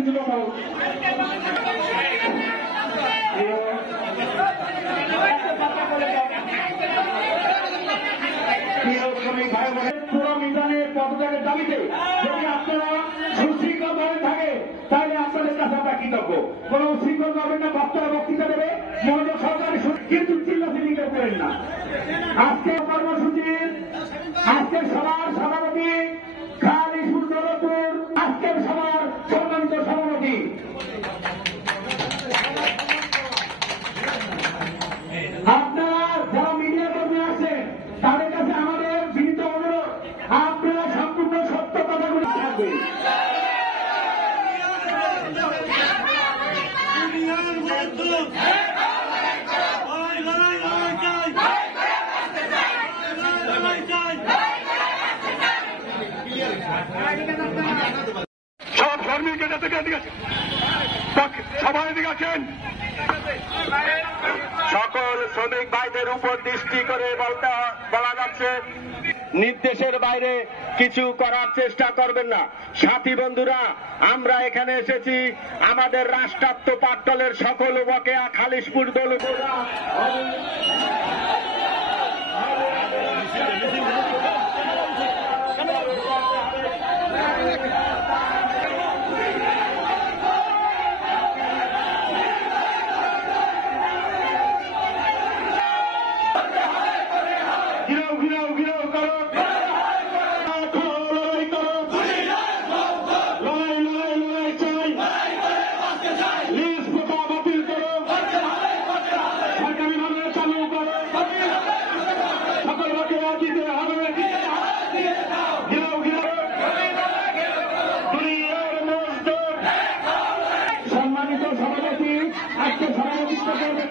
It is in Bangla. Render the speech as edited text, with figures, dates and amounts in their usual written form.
কিছু কথা পুরো মিজানের পদত্যাগের দাবিতে যদি আপনারা সুশৃঙ্খল ভাবে থাকে তাহলে আপনাদের কাছে আমরা কৃতজ্ঞ। কোন উশৃঙ্খল করবেন না, বক্তারা বক্তৃতা দেবে, মনোযোগ সরকারি, কিন্তু চিল্লাচিল্লি কেউ করেন না। আজকে কর্মসূচির আজকের সভার সভাপতি খালিশপুর দৌলতপুর, আজকের সভার সম্মানিত সভাপতি আপনারা যারা মিডিয়া কর্মী আছেন তাদের কাছে আমাদের বিনীত অনুরোধ, আপনারা সম্পূর্ণ সত্য কথাগুলি থাকবেন। সব কর্মীকে সবাই দিকে আছেন। সকল শ্রমিক ভাইদের উপর দৃষ্টি করে বলা যাচ্ছে, নির্দেশের বাইরে কিছু করার চেষ্টা করবেন না। সাথী বন্ধুরা, আমরা এখানে এসেছি আমাদের রাষ্ট্রায়ত্ত পাটকলের সকল বকেয়া খালিশপুর দৌলতপুরা সম্মানিত সভাপতি আজকে সভাপতিত্ব করবেন।